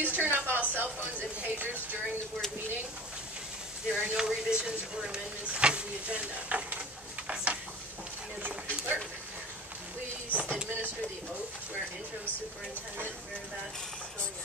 Please turn off all cell phones and pagers during the board meeting. There are no revisions or amendments to the agenda. Clerk, please administer the oath to our interim superintendent, Mary Beth Scullion.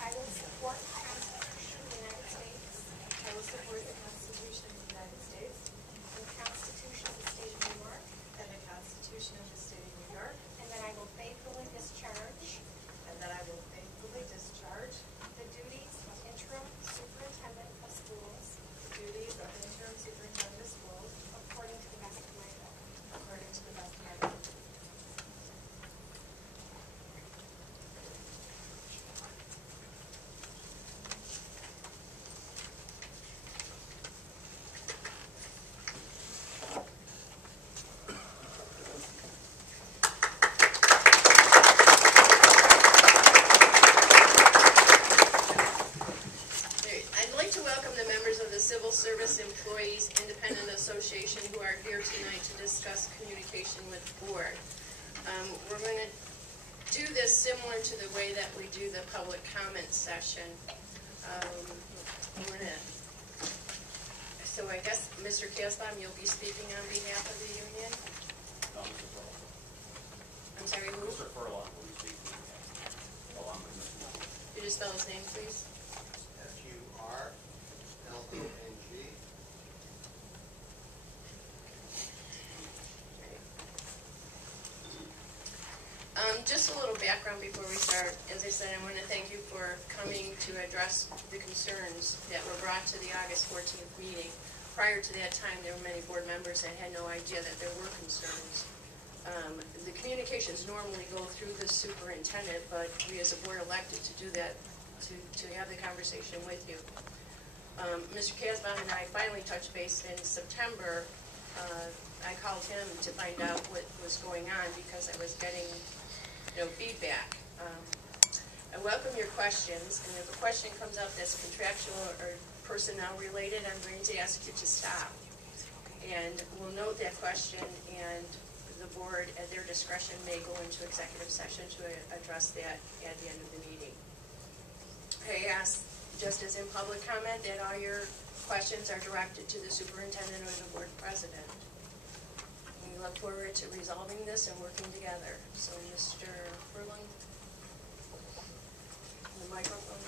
I will support the Constitution of the United States. I will support the Constitution of the United States. And the Constitution of the State of New York. And the Constitution of the State of New York. And that I will faithfully discharge. And that I will faithfully discharge. The duties of interim superintendent of schools. The duties of interim superintendent of schools. According to the best of my ability. According to the best of my ability. Civil Service Employees Independent Association who are here tonight to discuss communication with the board. We're going to do this similar to the way that we do the public comment session. So I guess, Mr. Kaslam, you'll be speaking on behalf of the union? No, Mr. Furlong. I'm sorry, who? Mr. Furlong will be speaking along with Mr. Moore. Could you spell his name, please? F-U-R-L-O-N-G. Just a little background before we start. As I said, I want to thank you for coming to address the concerns that were brought to the August 14th meeting. Prior to that time, there were many board members that had no idea that there were concerns. The communications normally go through the superintendent, but we as a board elected to do that, to have the conversation with you. Mr. Kasbaum and I finally touched base in September. I called him to find out what was going on because I was getting feedback. I welcome your questions, and if a question comes up that's contractual or personnel related, I'm going to ask you to stop. And we'll note that question, and the board, at their discretion, may go into executive session to address that at the end of the meeting. I ask, just as in public comment, that all your questions are directed to the superintendent or the board president. We look forward to resolving this and working together. So, Mr. Furlong, the microphone.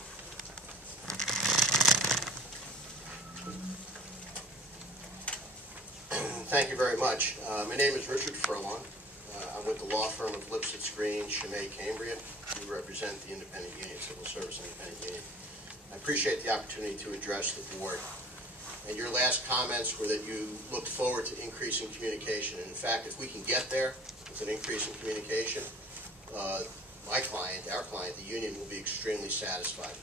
Thank you very much. My name is Richard Furlong. I'm with the law firm of Lipset Screen, Chimay, Cambria. We represent the independent union, Civil Service Independent Union. I appreciate the opportunity to address the board. And your last comments were that you looked forward to increasing communication. And in fact, if we can get there with an increase in communication, my client, our client, the union, will be extremely satisfied.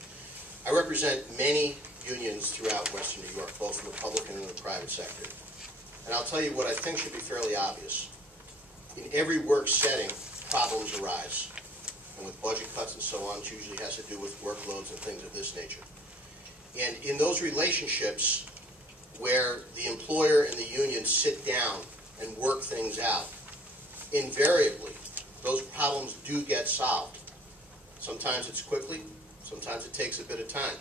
I represent many unions throughout Western New York, both in the public and in the private sector. And I'll tell you what I think should be fairly obvious. In every work setting, problems arise. And with budget cuts and so on, it usually has to do with workloads and things of this nature. And in those relationships where the employer and the union sit down and work things out, invariably, those problems do get solved. Sometimes it's quickly, sometimes it takes a bit of time,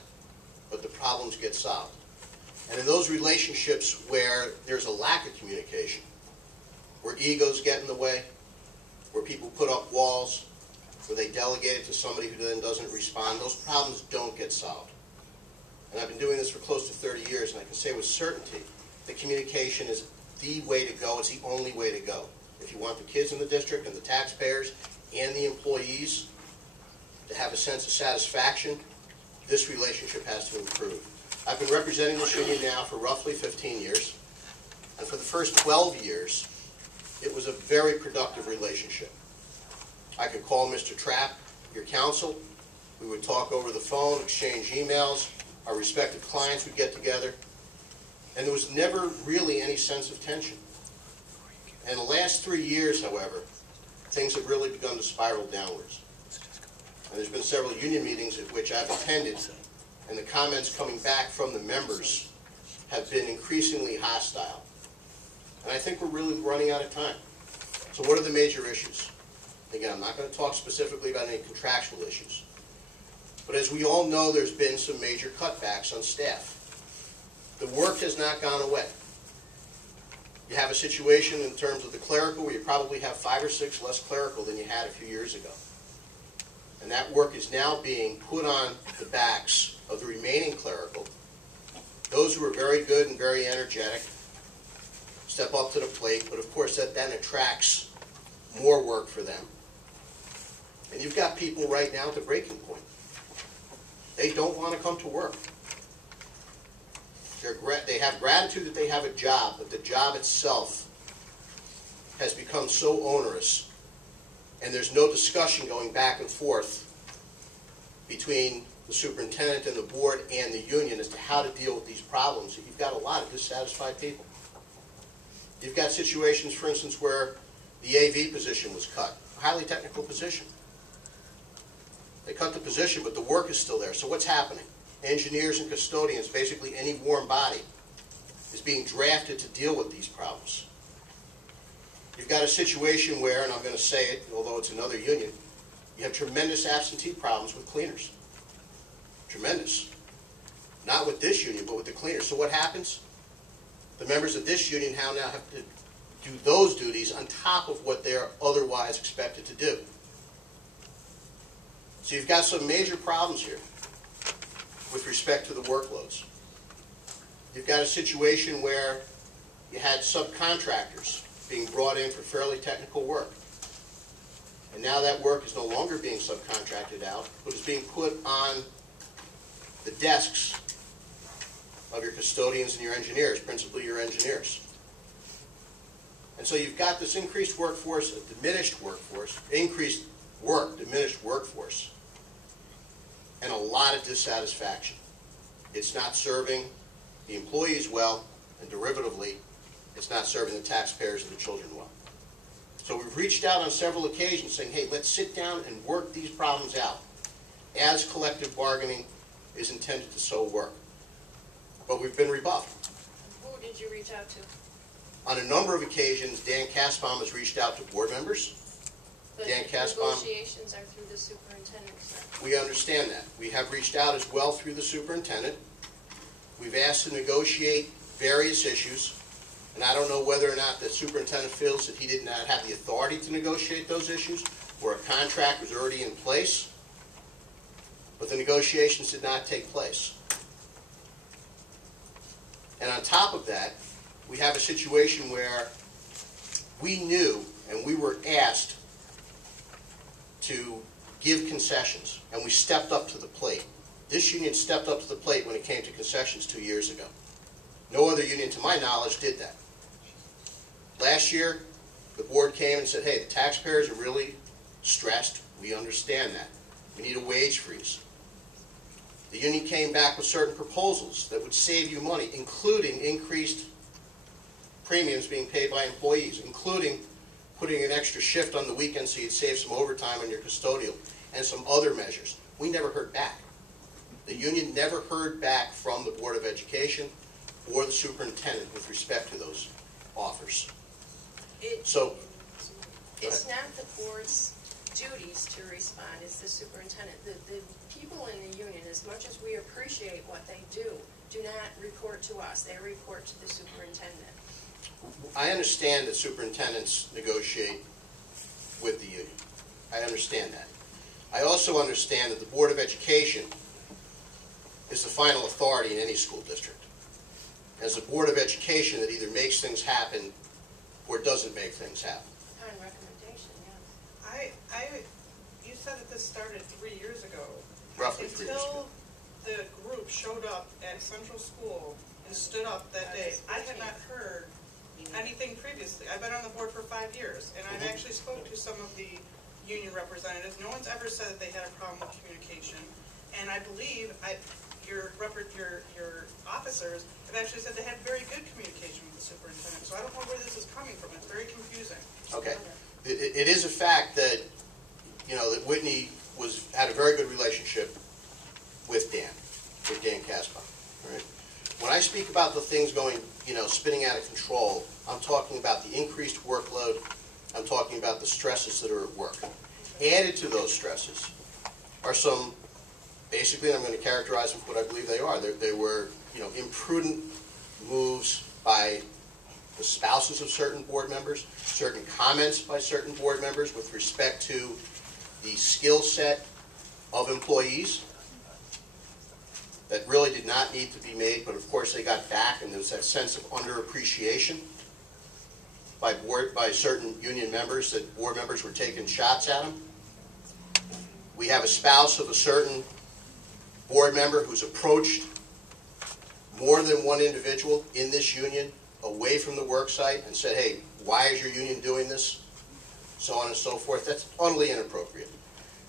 but the problems get solved. And in those relationships where there's a lack of communication, where egos get in the way, where people put up walls, where they delegate it to somebody who then doesn't respond, those problems don't get solved. And I've been doing this for close to 30 years, and I can say with certainty that communication is the way to go. It's the only way to go. If you want the kids in the district and the taxpayers and the employees to have a sense of satisfaction, this relationship has to improve. I've been representing this union now for roughly 15 years, and for the first 12 years, it was a very productive relationship. I could call Mr. Trapp, your counsel. We would talk over the phone, exchange emails. Our respective clients would get together. And there was never really any sense of tension. And the last 3 years, however, things have really begun to spiral downwards. And there's been several union meetings at which I've attended, and the comments coming back from the members have been increasingly hostile. And I think we're really running out of time. So what are the major issues? Again, I'm not going to talk specifically about any contractual issues. But as we all know, there's been some major cutbacks on staff. The work has not gone away. You have a situation in terms of the clerical where you probably have 5 or 6 less clerical than you had a few years ago. And that work is now being put on the backs of the remaining clerical. Those who are very good and very energetic step up to the plate, but of course that then attracts more work for them. And you've got people right now at the breaking point. They don't want to come to work. They have gratitude that they have a job, but the job itself has become so onerous, and there's no discussion going back and forth between the superintendent and the board and the union as to how to deal with these problems. You've got a lot of dissatisfied people. You've got situations, for instance, where the AV position was cut, a highly technical position. They cut the position, but the work is still there. So what's happening? Engineers and custodians, basically any warm body, is being drafted to deal with these problems. You've got a situation where, and I'm going to say it, although it's another union, you have tremendous absentee problems with cleaners. Tremendous. Not with this union, but with the cleaners. So what happens? The members of this union now have to do those duties on top of what they're otherwise expected to do. So you've got some major problems here with respect to the workloads. You've got a situation where you had subcontractors being brought in for fairly technical work. And now that work is no longer being subcontracted out, but is being put on the desks of your custodians and your engineers, principally your engineers. And so you've got this increased workforce, a diminished workforce, increased work, diminished workforce, and a lot of dissatisfaction. It's not serving the employees well, and derivatively, it's not serving the taxpayers and the children well. So we've reached out on several occasions saying, hey, let's sit down and work these problems out as collective bargaining is intended to so work. But we've been rebuffed. Who did you reach out to? On a number of occasions, Dan Kaspam has reached out to board members. But Dan Kaspam, negotiations are through the superintendent, sir. we understand that. We have reached out as well through the superintendent. We've asked to negotiate various issues, and I don't know whether or not the superintendent feels that he did not have the authority to negotiate those issues, or a contract was already in place, but the negotiations did not take place. And on top of that, we have a situation where we knew and we were asked to give concessions, and we stepped up to the plate. This union stepped up to the plate when it came to concessions 2 years ago. No other union, to my knowledge, did that. Last year, the board came and said, hey, the taxpayers are really stressed. We understand that. We need a wage freeze. The union came back with certain proposals that would save you money, including increased premiums being paid by employees, including putting an extra shift on the weekend so you'd save some overtime on your custodial, and some other measures. We never heard back. The union never heard back from the Board of Education or the superintendent with respect to those offers. It's not the board's duties to respond, it's the superintendent. The people in the union, as much as we appreciate what they do not report to us. They report to the superintendent. I understand that superintendents negotiate with the union. I understand that. I also understand that the Board of Education is the final authority in any school district. As a Board of Education that either makes things happen or doesn't make things happen. Upon recommendation, yes. You said that this started 3 years ago. Roughly 3 years ago. Until the group showed up at Central School and stood up that day, I had not heard anything previously. I've been on the board for 5 years, and I've actually spoke to some of the union representatives. No one's ever said that they had a problem with communication, and I believe your officers have actually said they had very good communication with the superintendent. So I don't know where this is coming from. It's very confusing. Okay. It is a fact that, that Whitney had a very good relationship with Dan Kaspam. Right? When I I speak about the things going, spinning out of control, I'm talking about the increased workload, I'm talking about the stresses that are at work. Added to those stresses are some, basically, I'm going to characterize them for what I believe they are. They were, imprudent moves by the spouses of certain board members, certain comments by certain board members with respect to the skill set of employees that really did not need to be made, but of course they got back, and there was that sense of underappreciation by certain union members, that board members were taking shots at them. We have a spouse of a certain board member who's approached more than one individual in this union away from the work site and said, hey, why is your union doing this? So on and so forth. That's utterly inappropriate.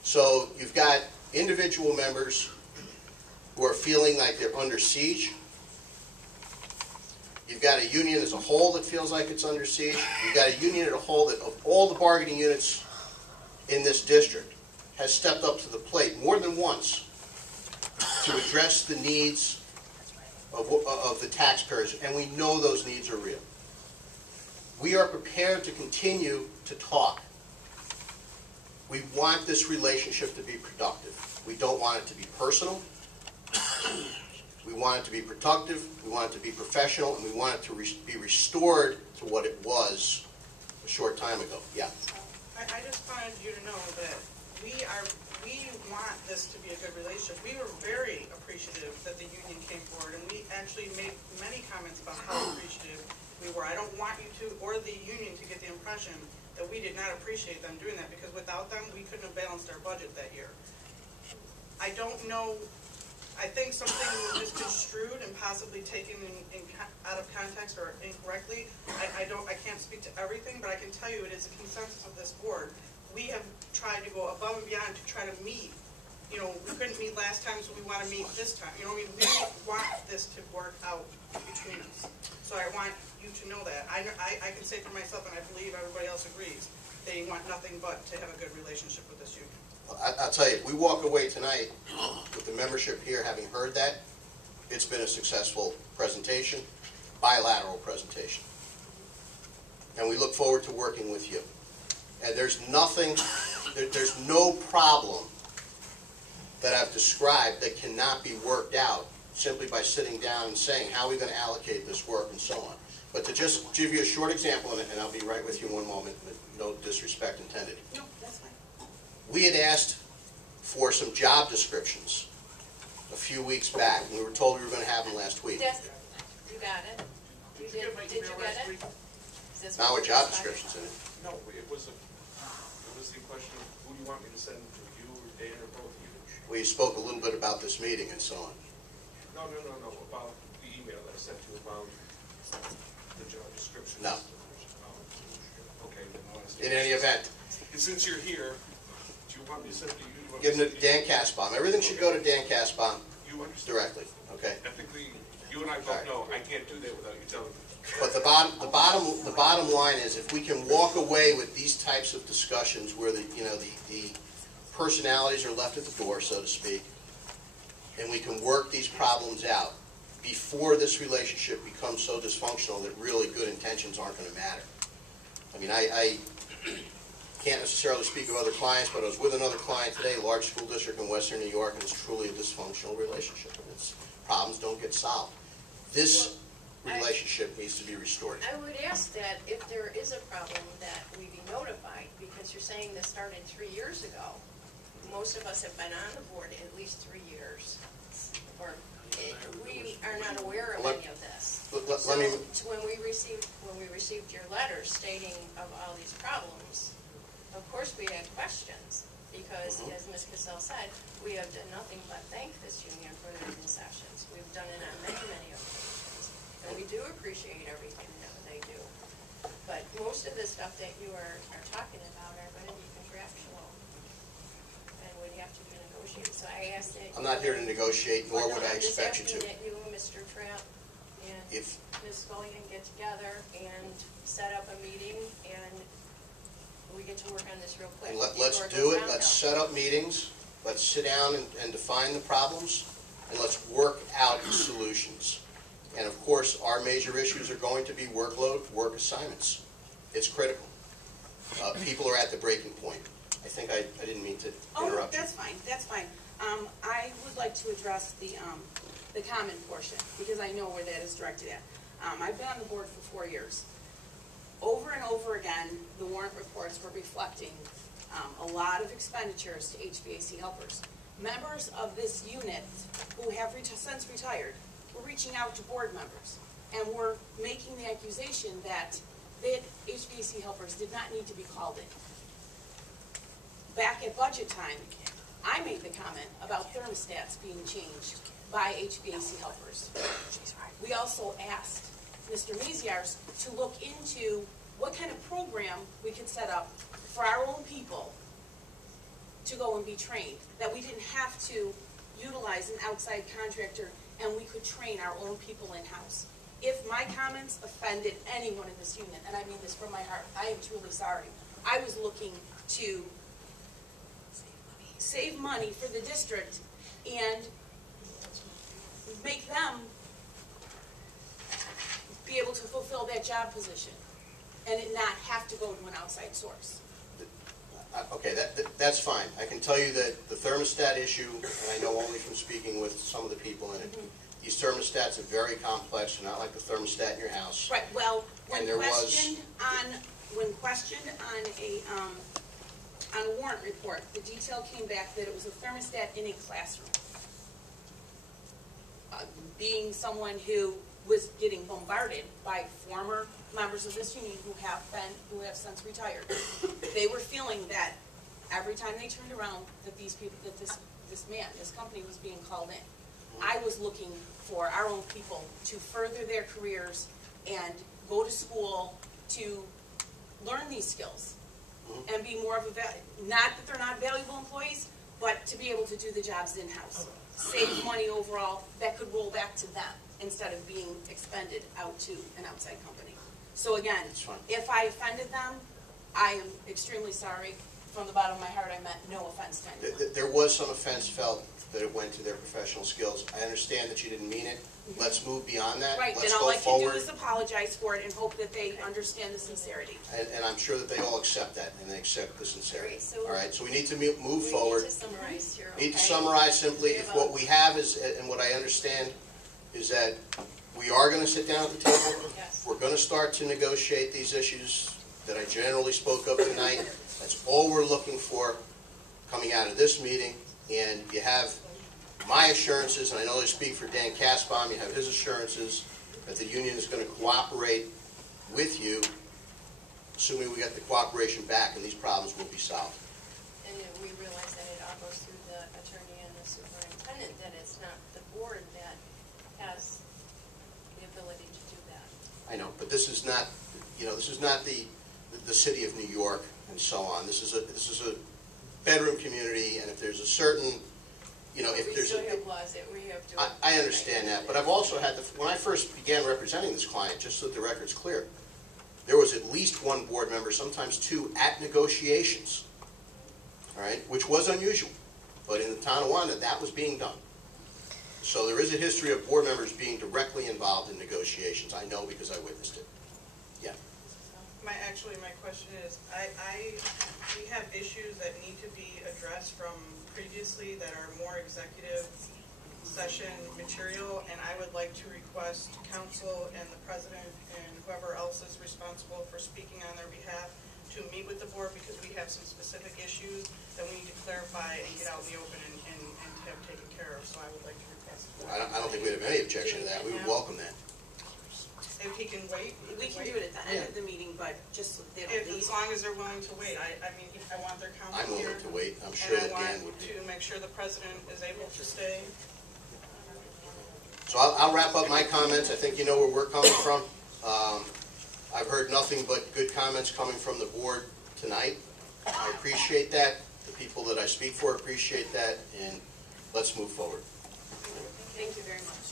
So you've got individual members who are feeling like they're under siege. You've got a union as a whole that feels like it's under siege. You've got a union as a whole that, of all the bargaining units in this district, has stepped up to the plate more than once to address the needs of the taxpayers, and we know those needs are real. We are prepared to continue to talk. We want this relationship to be productive. We don't want it to be personal. We want it to be productive, we want it to be professional, and we want it to be restored to what it was a short time ago. Yeah? I just wanted you to know that we want this to be a good relationship. We were very appreciative that the union came forward, and we actually made many comments about how appreciative we were. I don't want you to, or the union, to get the impression that we did not appreciate them doing that, because without them, we couldn't have balanced our budget that year. I don't know, I think something was misconstrued and possibly taken out of context or incorrectly. I can't speak to everything, but I can tell you it is a consensus of this board. We have tried to go above and beyond to try to meet. We couldn't meet last time, so we want to meet this time. We want this to work out between us. So I want you to know that. I can say for myself, and I believe everybody else agrees, they want nothing but to have a good relationship with this union. I'll tell you, if we walk away tonight with the membership here having heard that, it's been a successful presentation, bilateral presentation. And we look forward to working with you. And there's no problem that I've described that cannot be worked out simply by sitting down and saying, how are we going to allocate this work and so on. But to just give you a short example, and I'll be right with you in one moment, no disrespect intended. No, that's fine. We had asked for some job descriptions a few weeks back, and we were told we were going to have them last week. Yes, you got it. Did you get it? Is this Now what with you're job deciding? descriptions in it. No, it was the question of who do you want me to send to you or Dana or both of you? We spoke a little bit about this meeting and so on. No, about the email that I sent you about the job description. No. Okay, then I'll ask you. In any event, And since you're here, do you want me to send it to you? Do you want me give them send to Dan Casbon. Everything should go to Dan Casbon You understand? directly, okay? Ethically, you and I both know I can't do that without you telling me. But the bottom line is, if we can walk away with these types of discussions where the personalities are left at the door, so to speak, and we can work these problems out before this relationship becomes so dysfunctional that really good intentions aren't going to matter. I mean, I can't necessarily speak of other clients, but I was with another client today, a large school district in Western New York, and it's truly a dysfunctional relationship, and its problems don't get solved. This relationship needs to be restored. I would ask that if there is a problem that we be notified, because you're saying this started 3 years ago. Most of us have been on the board at least 3 years, or we are not aware of any of this. Let me, So when we received your letter stating of all these problems, of course we had questions, because as Ms. Cassell said, we have done nothing but thank this union for their concessions. We've done it on many, many occasions, and we do appreciate everything that they do. But most of the stuff that you are talking about are going to be contractual, and would have to be negotiated. So I asked that. I'm not here to negotiate, nor would I expect you to. I'm just asking that you and Mr. Trapp and If- Ms. Scullion get together and set up a meeting, and we get to work on this real quick. And let's do it, let's set up meetings, let's sit down and define the problems, and let's work out solutions. And of course, our major issues are going to be workload, work assignments. It's critical. People are at the breaking point. I think I didn't mean to interrupt you. That's fine, that's fine. I would like to address the comment portion, because I know where that is directed at. I've been on the board for 4 years. Over and over again, the warrant reports were reflecting a lot of expenditures to HVAC helpers. Members of this unit who have since retired were reaching out to board members and were making the accusation that HVAC helpers did not need to be called in. Back at budget time, I made the comment about thermostats being changed by HVAC helpers. We also asked Mr. Meziars to look into what kind of program we could set up for our own people to go and be trained, that we didn't have to utilize an outside contractor and we could train our own people in-house. If my comments offended anyone in this unit, and I mean this from my heart, I am truly sorry. I was looking to save money for the district and make them be able to fulfill that job position and it not have to go to an outside source. Okay, that's fine. I can tell you that the thermostat issue, and I know only from speaking with some of the people in it, these thermostats are very complex. They're not like the thermostat in your house. Right. Well, when And questioned on a warrant report, the detail came back that it was a thermostat in a classroom. Being someone who was getting bombarded by former members of this union who have since retired, they were feeling that every time they turned around that these people, that this company was being called in. I was looking for our own people to further their careers and go to school to learn these skills and be more of a, not that they're not valuable employees, but to be able to do the jobs in-house. Save money overall that could roll back to them instead of being expended out to an outside company. So again, if I offended them, I am extremely sorry. From the bottom of my heart, I meant no offense to anyone. There was some offense felt that it went to their professional skills. I understand that you didn't mean it. Let's move beyond that. Right, Let's then all go I can forward. do is apologize for it and hope that they understand the sincerity. And I'm sure that they all accept that, and they accept the sincerity. Right, so all right, so we need to move forward. We need to summarize here, Need to okay? summarize simply, if what we have is, and what I understand, is that we are going to sit down at the table. Yes. We're going to start to negotiate these issues that I generally spoke of tonight. That's all we're looking for coming out of this meeting. And you have my assurances, and I know I speak for Dan Kasbaum, you have his assurances that the union is going to cooperate with you, assuming we get the cooperation back, and these problems will be solved. And we realize that it all goes through the attorney and the superintendent, that it's not the board that has the ability to do that. I know, but this is not, this is not the city of New York and so on. This is a bedroom community, and if there's a certain, if We there's still a... have laws that we have to... I understand that, but I've also had when I first began representing this client, just so that the record's clear, there was at least one board member, sometimes two, at negotiations, all right, which was unusual. But in the Tonawanda, that was being done. So there is a history of board members being directly involved in negotiations. I know because I witnessed it. Yeah. My question is, we have issues that need to be addressed from previously that are more executive session material, and I would like to request council and the president and whoever else is responsible for speaking on their behalf to meet with the board, because we have some specific issues that we need to clarify and get out in the open and have taken care of. So I would like to request that. I don't think we'd have any objection to that. We would welcome that. If he can wait, We can do it at the end of the meeting, but just so they don't leave. as long as they're willing to wait. I mean, I want their counsel I'm here. willing to wait. I'm sure that And I Dan would want be. to make sure the president is able to stay. So I'll wrap up my comments. I think you know where we're coming from. I've heard nothing but good comments coming from the board tonight. I appreciate that. The people that I speak for appreciate that, and let's move forward. Thank you very much.